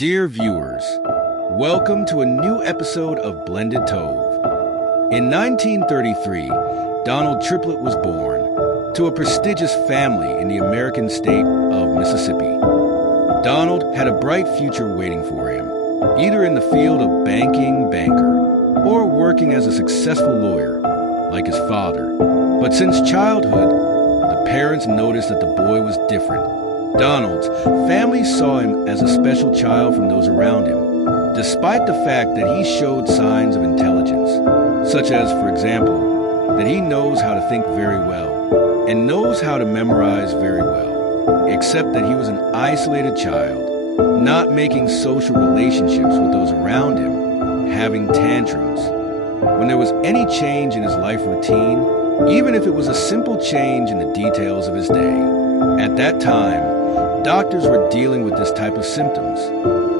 Dear viewers, welcome to a new episode of Blended Tove. In 1933, Donald Triplett was born to a prestigious family in the American state of Mississippi. Donald had a bright future waiting for him, either in the field of banker, or working as a successful lawyer, like his father. But since childhood, the parents noticed that the boy was different. Donald's family saw him as a special child from those around him, despite the fact that he showed signs of intelligence, such as, for example, that he knows how to think very well and knows how to memorize very well, except that he was an isolated child, not making social relationships with those around him, having tantrums. When there was any change in his life routine, even if it was a simple change in the details of his day, at that time, doctors were dealing with this type of symptoms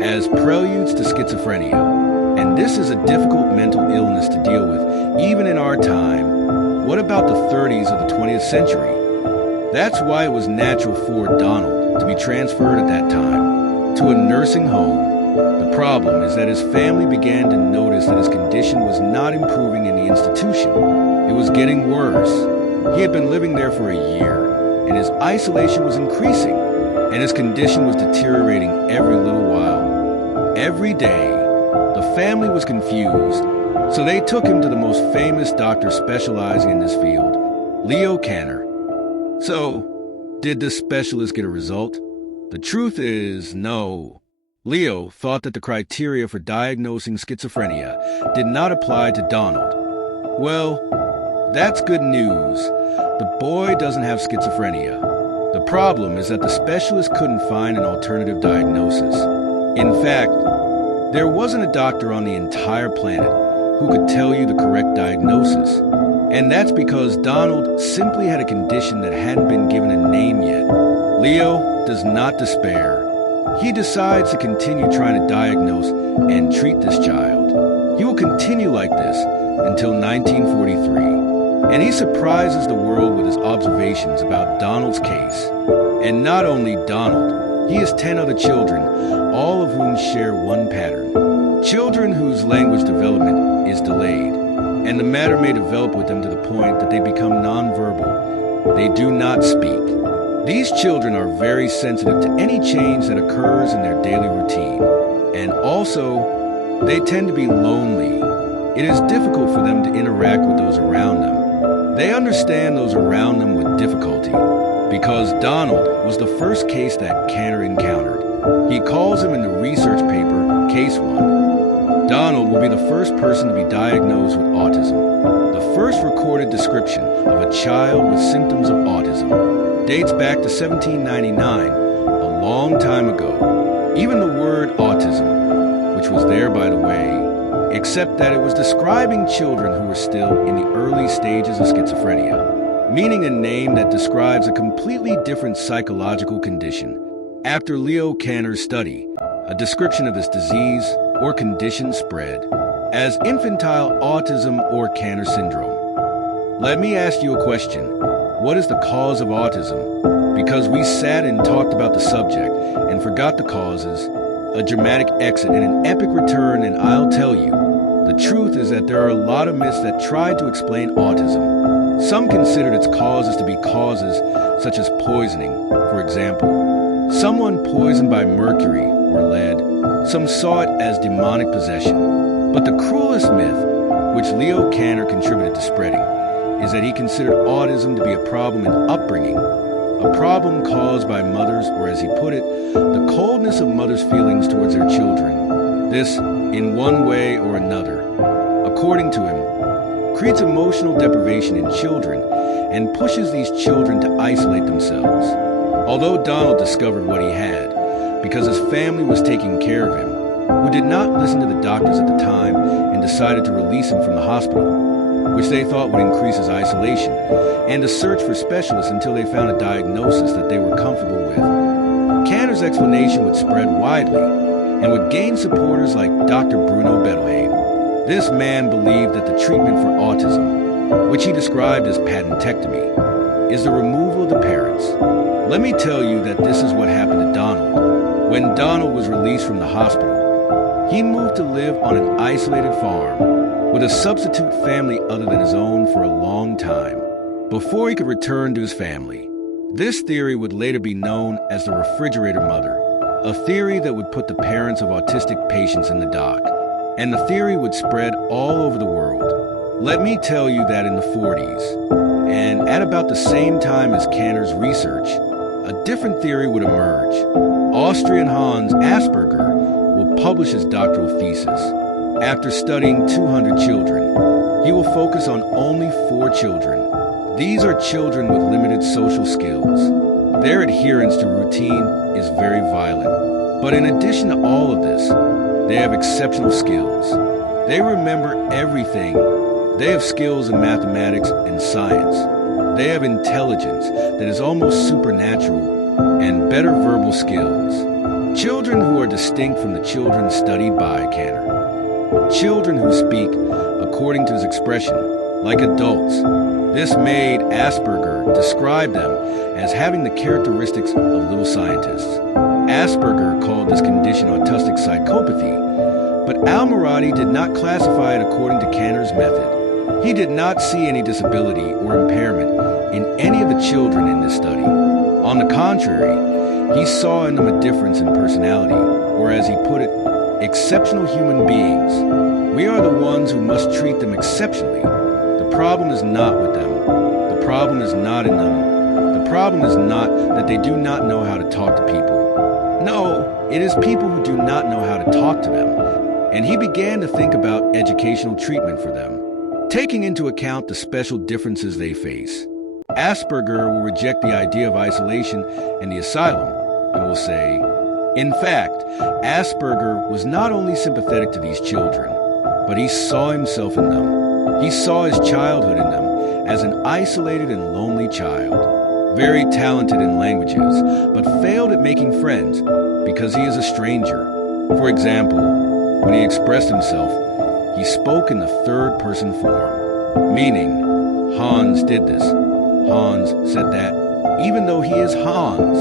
as preludes to schizophrenia, and this is a difficult mental illness to deal with even in our time. What about the 30s of the 20th century? That's why it was natural for Donald to be transferred at that time to a nursing home. The problem is that his family began to notice that his condition was not improving in the institution. It was getting worse. He had been living there for a year, and his isolation was increasing, and his condition was deteriorating every little while. Every day, the family was confused, so they took him to the most famous doctor specializing in this field, Leo Kanner. So, did this specialist get a result? The truth is, no. Leo thought that the criteria for diagnosing schizophrenia did not apply to Donald. Well, that's good news. The boy doesn't have schizophrenia. The problem is that the specialist couldn't find an alternative diagnosis. In fact, there wasn't a doctor on the entire planet who could tell you the correct diagnosis. And that's because Donald simply had a condition that hadn't been given a name yet. Leo does not despair. He decides to continue trying to diagnose and treat this child. He will continue like this until 1943, and he surprises the world with his observations about Donald's case. And not only Donald, he has 10 other children, all of whom share one pattern. Children whose language development is delayed, and the matter may develop with them to the point that they become nonverbal. They do not speak. These children are very sensitive to any change that occurs in their daily routine, and also, they tend to be lonely. It is difficult for them to interact with those around them. They understand those around them with difficulty, because Donald was the first case that Kanner encountered. He calls him in the research paper, Case 1. Donald will be the first person to be diagnosed with autism. The first recorded description of a child with symptoms of autism dates back to 1799, a long time ago. Even the word autism, which was there by the way, except that it was describing children who were still in the early stages of schizophrenia, meaning a name that describes a completely different psychological condition. After Leo Kanner's study, a description of this disease or condition spread as infantile autism or Kanner syndrome. Let me ask you a question. What is the cause of autism? Because we sat and talked about the subject and forgot the causes, a dramatic exit and an epic return, and I'll tell you, the truth is that there are a lot of myths that try to explain autism. Some considered its causes to be causes such as poisoning, for example. Someone poisoned by mercury or lead. Some saw it as demonic possession. But the cruelest myth, which Leo Kanner contributed to spreading, is that he considered autism to be a problem in upbringing, a problem caused by mothers, or as he put it, the coldness of mothers' feelings towards their children. This, in one way or another, according to him, creates emotional deprivation in children and pushes these children to isolate themselves. Although Donald discovered what he had, because his family was taking care of him, who did not listen to the doctors at the time and decided to release him from the hospital, which they thought would increase his isolation, and to search for specialists until they found a diagnosis that they were comfortable with. Kanner's explanation would spread widely and would gain supporters like Dr. Bruno Bettelheim. This man believed that the treatment for autism, which he described as patentectomy, is the removal of the parents. Let me tell you that this is what happened to Donald. When Donald was released from the hospital, he moved to live on an isolated farm with a substitute family other than his own for a long time before he could return to his family. This theory would later be known as the refrigerator mother, a theory that would put the parents of autistic patients in the dock, and the theory would spread all over the world. Let me tell you that in the 40s, and at about the same time as Kanner's research, a different theory would emerge. Austrian Hans Asperger will publish his doctoral thesis. After studying 200 children, he will focus on only 4 children. These are children with limited social skills. Their adherence to routine is very violent. But in addition to all of this, they have exceptional skills. They remember everything. They have skills in mathematics and science. They have intelligence that is almost supernatural and better verbal skills. Children who are distinct from the children studied by Kanner. Children who speak, according to his expression, like adults. This made Asperger describe them as having the characteristics of little scientists. Asperger called this condition autistic psychopathy, but Al-Muradi did not classify it according to Kanner's method. He did not see any disability or impairment in any of the children in this study. On the contrary, he saw in them a difference in personality, or as he put it, exceptional human beings. We are the ones who must treat them exceptionally. The problem is not with them. The problem is not in them. The problem is not that they do not know how to talk to people. No, it is people who do not know how to talk to them. And he began to think about educational treatment for them, taking into account the special differences they face. Asperger will reject the idea of isolation and the asylum and will say, in fact, Asperger was not only sympathetic to these children, but he saw himself in them. He saw his childhood in them as an isolated and lonely child, very talented in languages, but failed at making friends because he is a stranger. For example, when he expressed himself, he spoke in the third-person form, meaning Hans did this, Hans said that, even though he is Hans.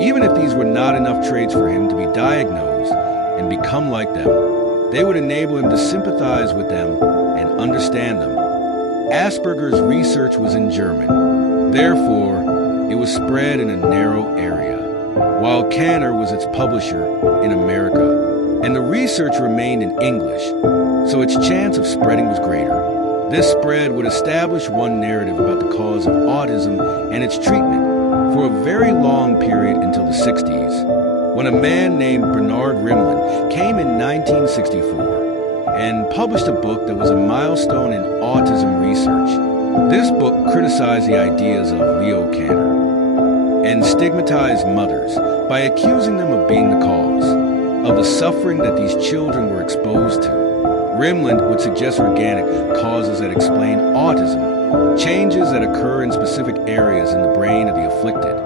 Even if these were not enough traits for him to be diagnosed and become like them, they would enable him to sympathize with them and understand them. Asperger's research was in German. Therefore, it was spread in a narrow area, while Kanner was its publisher in America, and the research remained in English, so its chance of spreading was greater. This spread would establish one narrative about the cause of autism and its treatment for a very long period until the 60s, when a man named Bernard Rimland came in 1964 and published a book that was a milestone in autism research. This book criticized the ideas of Leo Kanner and stigmatized mothers by accusing them of being the cause of the suffering that these children were exposed to. Rimland would suggest organic causes that explain autism, changes that occur in specific areas in the brain of the afflicted,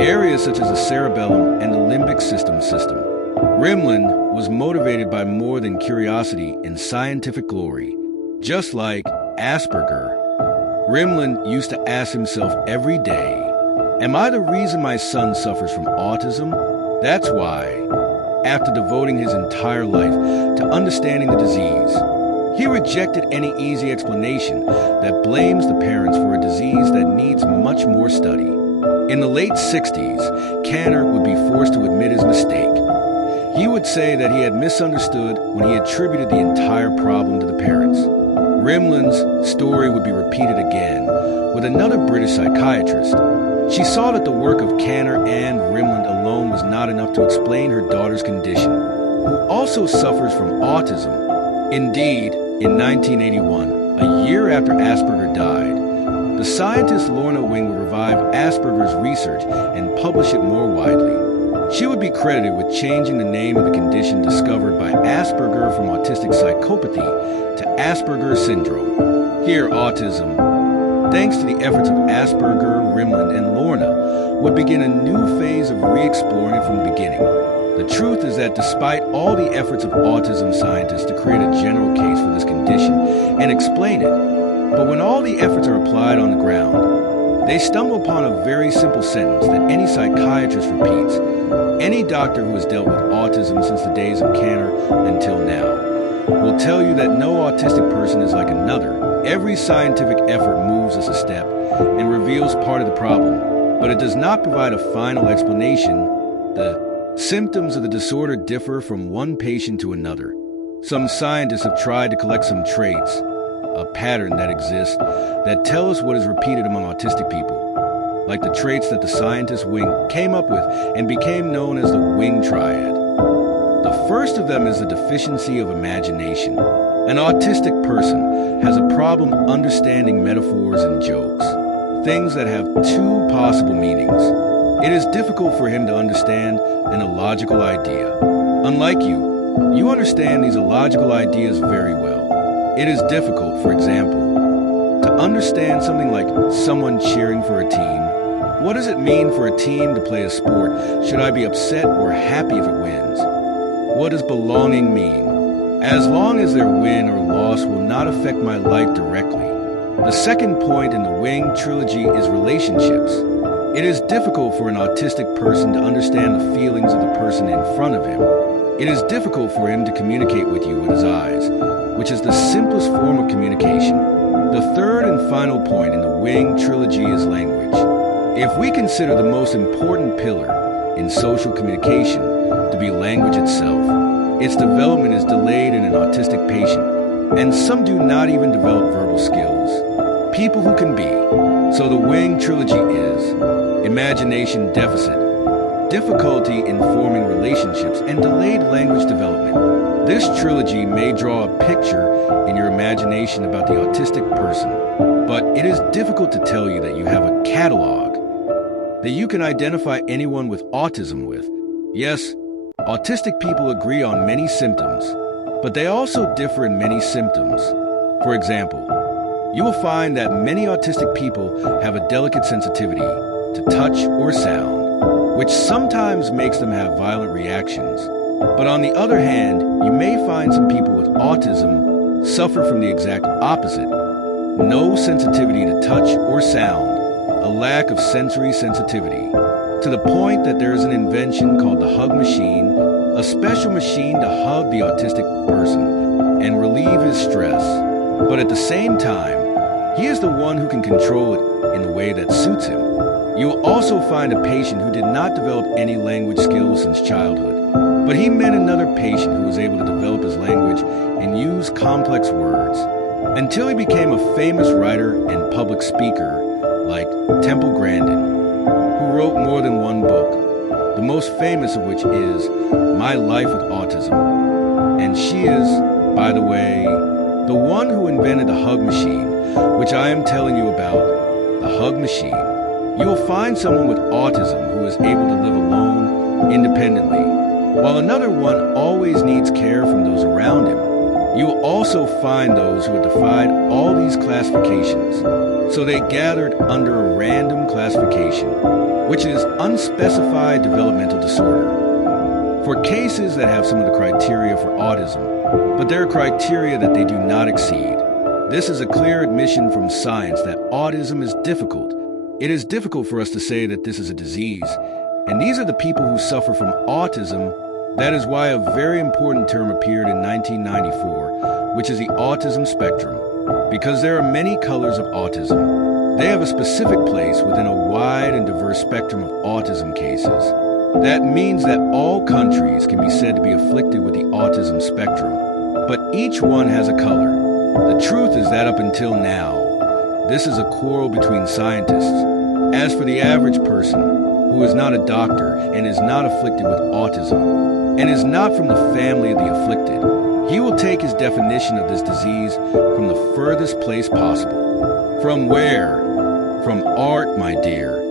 areas such as the cerebellum and the limbic system. Rimland was motivated by more than curiosity and scientific glory. Just like Asperger, Rimland used to ask himself every day, am I the reason my son suffers from autism? That's why, after devoting his entire life to understanding the disease, he rejected any easy explanation that blames the parents for a disease that needs much more study. In the late 60s, Kanner would be forced to admit his mistake. He would say that he had misunderstood when he attributed the entire problem to the parents. Rimland's story would be repeated again with another British psychiatrist. She saw that the work of Kanner and Rimland alone was not enough to explain her daughter's condition, who also suffers from autism. Indeed, in 1981, a year after Asperger died, the scientist Lorna Wing would revive Asperger's research and publish it more widely. She would be credited with changing the name of the condition discovered by Asperger from autistic psychopathy to Asperger syndrome. Here, autism, thanks to the efforts of Asperger, Rimland, and Lorna, would begin a new phase of re-exploring it from the beginning. The truth is that despite all the efforts of autism scientists to create a general case for this condition and explain it, but when all the efforts are applied on the ground, they stumble upon a very simple sentence that any psychiatrist repeats. Any doctor who has dealt with autism since the days of Kanner until now will tell you that no autistic person is like another. Every scientific effort moves us a step and reveals part of the problem, but it does not provide a final explanation. The symptoms of the disorder differ from one patient to another. Some scientists have tried to collect some traits, a pattern that exists, that tell us what is repeated among autistic people, like the traits that the scientist Wing came up with and became known as the Wing Triad. The first of them is the deficiency of imagination. An autistic person has a problem understanding metaphors and jokes, things that have two possible meanings. It is difficult for him to understand an illogical idea. Unlike you understand these illogical ideas very well. It is difficult, for example, to understand something like someone cheering for a team. What does it mean for a team to play a sport? Should I be upset or happy if it wins? What does belonging mean? As long as their win or loss will not affect my life directly. The second point in the Wing trilogy is relationships. It is difficult for an autistic person to understand the feelings of the person in front of him. It is difficult for him to communicate with you with his eyes, which is the simplest form of communication. The third and final point in the Wing trilogy is language. If we consider the most important pillar in social communication to be language itself, its development is delayed in an autistic patient, and some do not even develop verbal skills. People who can be. So the Wing trilogy is imagination deficit, difficulty in forming relationships, and delayed language development. This trilogy may draw a picture in your imagination about the autistic person, but it is difficult to tell you that you have a catalog that you can identify anyone with autism with. Yes, autistic people agree on many symptoms, but they also differ in many symptoms. For example, you will find that many autistic people have a delicate sensitivity to touch or sound, which sometimes makes them have violent reactions. But on the other hand, you may find some people with autism suffer from the exact opposite: no sensitivity to touch or sound, a lack of sensory sensitivity, to the point that there is an invention called the hug machine, a special machine to hug the autistic person and relieve his stress. But at the same time, he is the one who can control it in the way that suits him. You will also find a patient who did not develop any language skills since childhood, but he met another patient who was able to develop his language and use complex words until he became a famous writer and public speaker like Temple Grandin, who wrote more than one book, the most famous of which is My Life with Autism. And she is, by the way, the one who invented the hug machine, which I am telling you about, the hug machine. You will find someone with autism who is able to live alone, independently, while another one always needs care from those around him. You will also find those who have defied all these classifications, so they gathered under a random classification, which is unspecified developmental disorder, for cases that have some of the criteria for autism, but there are criteria that they do not exceed. This is a clear admission from science that autism is difficult. It is difficult for us to say that this is a disease, and these are the people who suffer from autism. That is why a very important term appeared in 1994, which is the autism spectrum, because there are many colors of autism. They have a specific place within a wide and diverse spectrum of autism cases. That means that all countries can be said to be afflicted with the autism spectrum, but each one has a color. The truth is that up until now, this is a quarrel between scientists. As for the average person, who is not a doctor and is not afflicted with autism, and is not from the family of the afflicted, he will take his definition of this disease from the furthest place possible. From where? From art, my dear.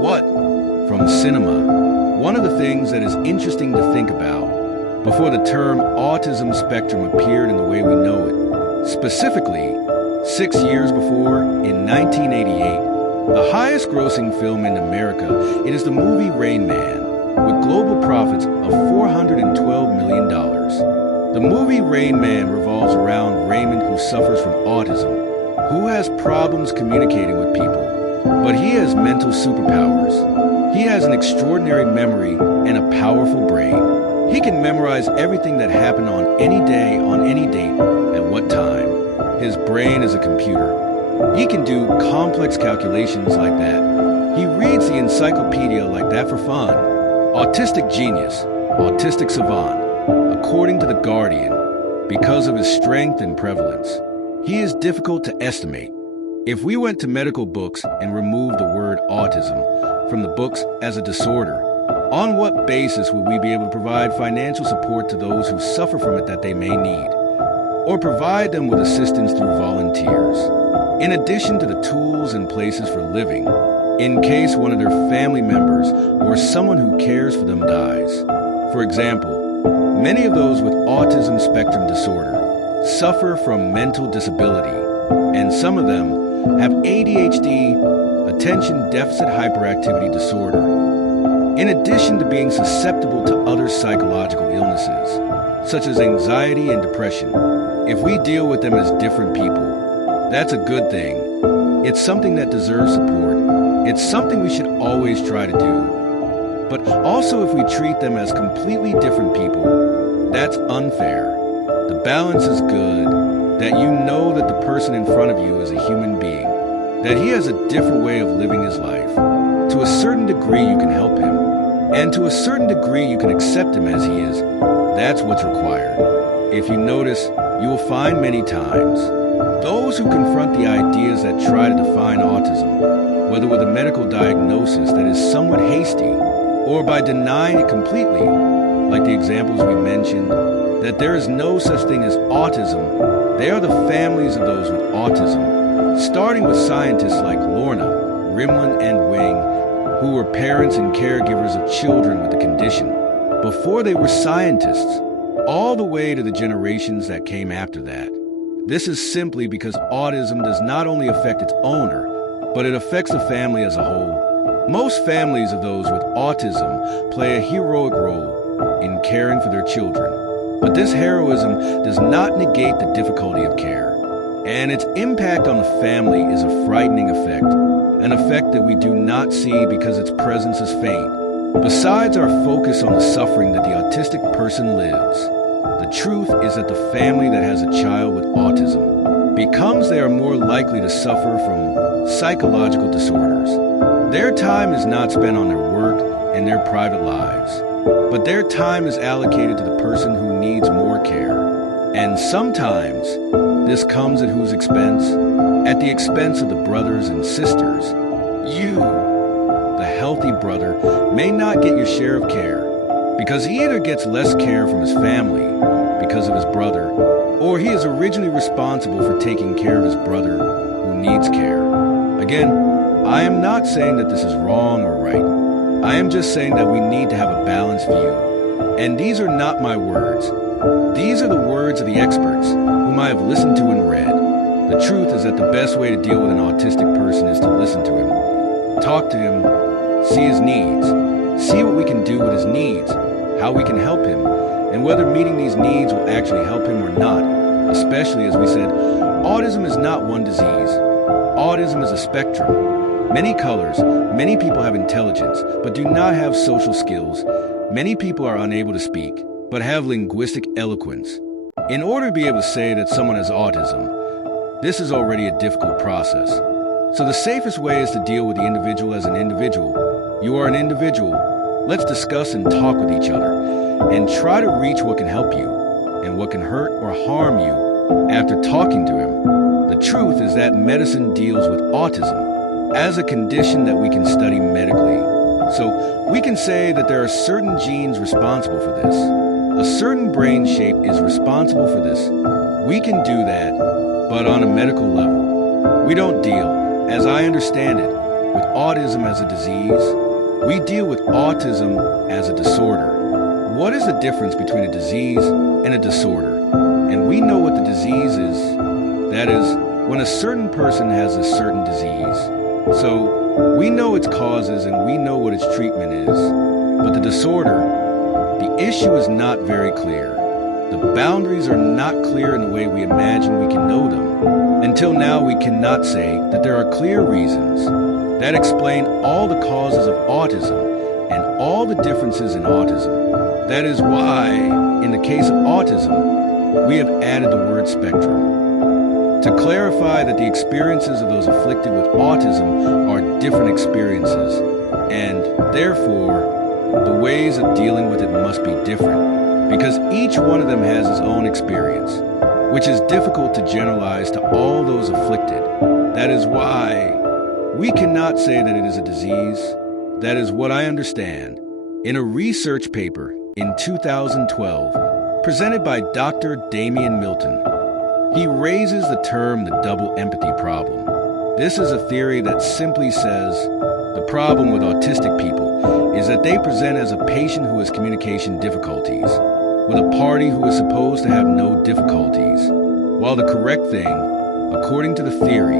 What? From cinema. One of the things that is interesting to think about, before the term autism spectrum appeared in the way we know it, specifically 6 years before, in 1988, the highest grossing film in America, it is the movie Rain Man, with global profits of $412 million. The movie Rain Man revolves around Raymond, who suffers from autism, who has problems communicating with people, but he has mental superpowers. He has an extraordinary memory and a powerful brain. He can memorize everything that happened on any day, on any date, at what time. His brain is a computer. He can do complex calculations like that. He reads the encyclopedia like that for fun. Autistic genius, autistic savant, according to The Guardian, because of his strength and prevalence. He is difficult to estimate. If we went to medical books and removed the word autism from the books as a disorder, on what basis would we be able to provide financial support to those who suffer from it that they may need, or provide them with assistance through volunteers, in addition to the tools and places for living, in case one of their family members or someone who cares for them dies? For example, many of those with autism spectrum disorder suffer from mental disability, and some of them have ADHD, attention deficit hyperactivity disorder, in addition to being susceptible to other psychological illnesses, such as anxiety and depression. If we deal with them as different people, that's a good thing. It's something that deserves support. It's something we should always try to do. But also, if we treat them as completely different people, that's unfair. The balance is good, that you know that the person in front of you is a human being, that he has a different way of living his life. To a certain degree, you can help him, and to a certain degree, you can accept him as he is. That's what's required. If you notice, you will find many times those who confront the ideas that try to define autism, whether with a medical diagnosis that is somewhat hasty, or by denying it completely, like the examples we mentioned, that there is no such thing as autism. They are the families of those with autism, starting with scientists like Lorna, Rimland, and Wing, who were parents and caregivers of children with the condition before they were scientists, all the way to the generations that came after that. This is simply because autism does not only affect its owner, but it affects the family as a whole. Most families of those with autism play a heroic role in caring for their children. But this heroism does not negate the difficulty of care, and its impact on the family is a frightening effect, an effect that we do not see because its presence is faint. Besides our focus on the suffering that the autistic person lives, the truth is that the family that has a child with autism becomes they are more likely to suffer from psychological disorders. Their time is not spent on their work and their private lives, but their time is allocated to the person who needs more care. And sometimes this comes at whose expense? At the expense of the brothers and sisters. You, the healthy brother, may not get your share of care because he either gets less care from his family because of his brother, or he is originally responsible for taking care of his brother who needs care. Again, I am not saying that this is wrong or right. I am just saying that we need to have a balanced view. And these are not my words. These are the words of the experts whom I have listened to and read. The truth is that the best way to deal with an autistic person is to listen to him, talk to him, see his needs, see what we can do with his needs, how we can help him, and whether meeting these needs will actually help him or not. Especially, as we said, autism is not one disease. Autism is a spectrum. Many colors, many people have intelligence, but do not have social skills. Many people are unable to speak, but have linguistic eloquence. In order to be able to say that someone has autism, this is already a difficult process. So the safest way is to deal with the individual as an individual. You are an individual. Let's discuss and talk with each other, and try to reach what can help you, and what can hurt or harm you after talking to him. The truth is that medicine deals with autism as a condition that we can study medically. So we can say that there are certain genes responsible for this. A certain brain shape is responsible for this. We can do that, but on a medical level. We don't deal, as I understand it, with autism as a disease. We deal with autism as a disorder. What is the difference between a disease and a disorder? And we know what the disease is. That is, when a certain person has a certain disease. So we know its causes and we know what its treatment is. But the disorder, the issue is not very clear. The boundaries are not clear in the way we imagine we can know them. Until now, we cannot say that there are clear reasons that explain all the causes of autism and all the differences in autism. That is why, in the case of autism, we have added the word spectrum to clarify that the experiences of those afflicted with autism are different experiences, and therefore, the ways of dealing with it must be different, because each one of them has his own experience, which is difficult to generalize to all those afflicted. That is why we cannot say that it is a disease. That is what I understand. In a research paper in 2012, presented by Dr. Damian Milton, he raises the term the double empathy problem. This is a theory that simply says the problem with autistic people is that they present as a patient who has communication difficulties, with a party who is supposed to have no difficulties, while the correct thing, according to the theory,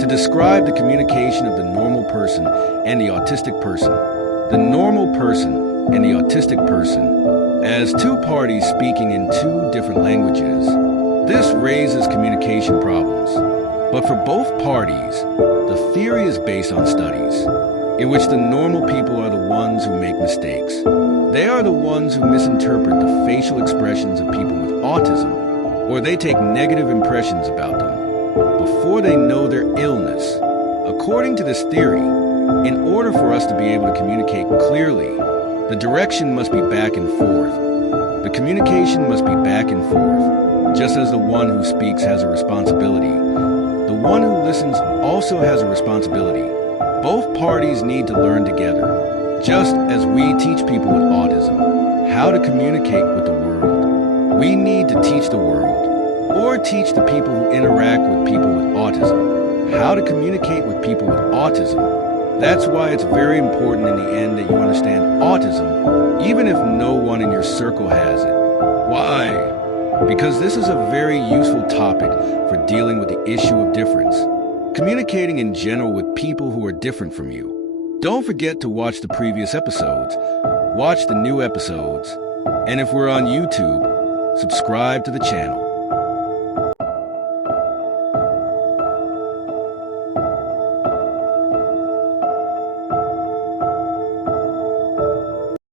to describe the communication of the normal person and the autistic person, the normal person and the autistic person, as two parties speaking in two different languages. This raises communication problems. But for both parties, the theory is based on studies in which the normal people are the ones who make mistakes. They are the ones who misinterpret the facial expressions of people with autism, or they take negative impressions about them before they know their illness. According to this theory, in order for us to be able to communicate clearly, the direction must be back and forth. The communication must be back and forth, just as the one who speaks has a responsibility. The one who listens also has a responsibility. Both parties need to learn together, just as we teach people with autism how to communicate with the world. We need to teach the world, or teach the people who interact with people with autism how to communicate with people with autism. That's why it's very important in the end that you understand autism, even if no one in your circle has it. Why? Because this is a very useful topic for dealing with the issue of difference. Communicating in general with people who are different from you. Don't forget to watch the previous episodes, watch the new episodes, and if we're on YouTube, subscribe to the channel.